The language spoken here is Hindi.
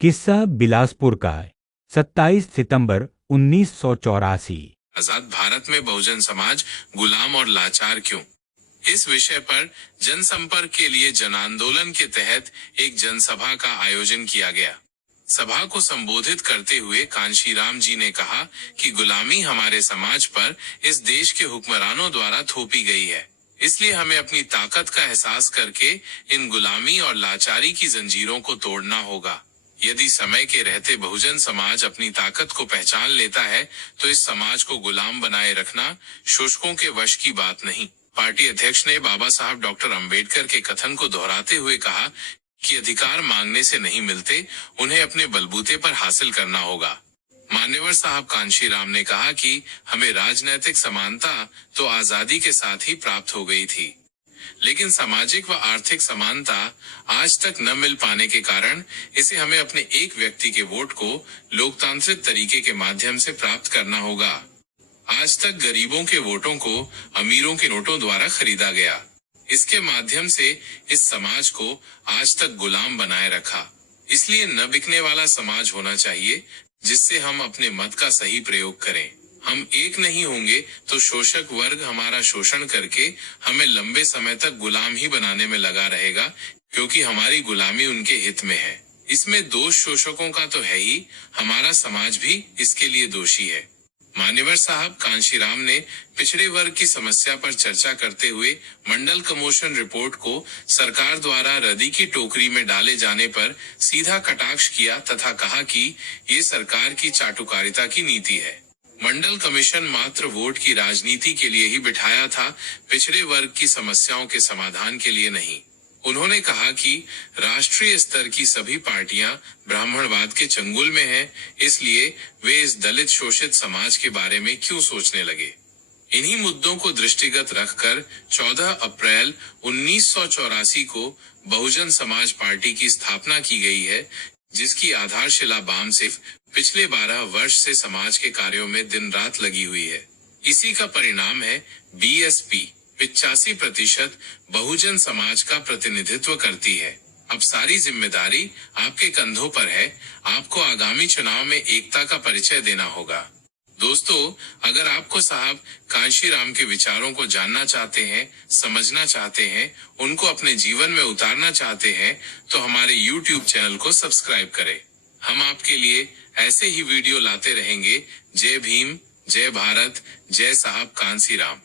किस्सा बिलासपुर का है। 27 सितंबर 1984। आजाद भारत में बहुजन समाज गुलाम और लाचार क्यों, इस विषय पर जनसंपर्क के लिए जन आंदोलन के तहत एक जनसभा का आयोजन किया गया। सभा को संबोधित करते हुए कांशीराम जी ने कहा कि गुलामी हमारे समाज पर इस देश के हुक्मरानों द्वारा थोपी गई है, इसलिए हमें अपनी ताकत का एहसास करके इन गुलामी और लाचारी की जंजीरों को तोड़ना होगा। यदि समय के रहते बहुजन समाज अपनी ताकत को पहचान लेता है तो इस समाज को गुलाम बनाए रखना शोषकों के वश की बात नहीं। पार्टी अध्यक्ष ने बाबा साहब डॉक्टर अंबेडकर के कथन को दोहराते हुए कहा कि अधिकार मांगने से नहीं मिलते, उन्हें अपने बलबूते पर हासिल करना होगा। मान्यवर साहब कांशीराम ने कहा कि हमें राजनैतिक समानता तो आजादी के साथ ही प्राप्त हो गई थी, लेकिन सामाजिक व आर्थिक समानता आज तक न मिल पाने के कारण इसे हमें अपने एक व्यक्ति के वोट को लोकतांत्रिक तरीके के माध्यम से प्राप्त करना होगा। आज तक गरीबों के वोटों को अमीरों के नोटों द्वारा खरीदा गया। इसके माध्यम से इस समाज को आज तक गुलाम बनाए रखा। इसलिए न बिकने वाला समाज होना चाहिए जिससे हम अपने मत का सही प्रयोग करें। हम एक नहीं होंगे तो शोषक वर्ग हमारा शोषण करके हमें लंबे समय तक गुलाम ही बनाने में लगा रहेगा, क्योंकि हमारी गुलामी उनके हित में है। इसमें दोष शोषकों का तो है ही, हमारा समाज भी इसके लिए दोषी है। मान्यवर साहब कांशीराम ने पिछड़े वर्ग की समस्या पर चर्चा करते हुए मंडल कमीशन रिपोर्ट को सरकार द्वारा रद्दी की टोकरी में डाले जाने पर सीधा कटाक्ष किया तथा कहा कि ये सरकार की चाटुकारिता की नीति है। मंडल कमीशन मात्र वोट की राजनीति के लिए ही बिठाया था, पिछड़े वर्ग की समस्याओं के समाधान के लिए नहीं। उन्होंने कहा कि राष्ट्रीय स्तर की सभी पार्टियां ब्राह्मणवाद के चंगुल में हैं, इसलिए वे इस दलित शोषित समाज के बारे में क्यों सोचने लगे। इन्हीं मुद्दों को दृष्टिगत रखकर 14 अप्रैल 1984 को बहुजन समाज पार्टी की स्थापना की गई है, जिसकी आधारशिला बाम सिर्फ पिछले 12 वर्ष से समाज के कार्यों में दिन रात लगी हुई है। इसी का परिणाम है बीएसपी 85% बहुजन समाज का प्रतिनिधित्व करती है। अब सारी जिम्मेदारी आपके कंधों पर है। आपको आगामी चुनाव में एकता का परिचय देना होगा। दोस्तों, अगर आपको साहब कांशीराम के विचारों को जानना चाहते हैं, समझना चाहते हैं, उनको अपने जीवन में उतारना चाहते हैं, तो हमारे YouTube चैनल को सब्सक्राइब करें। हम आपके लिए ऐसे ही वीडियो लाते रहेंगे। जय भीम, जय भारत, जय साहब कांशीराम।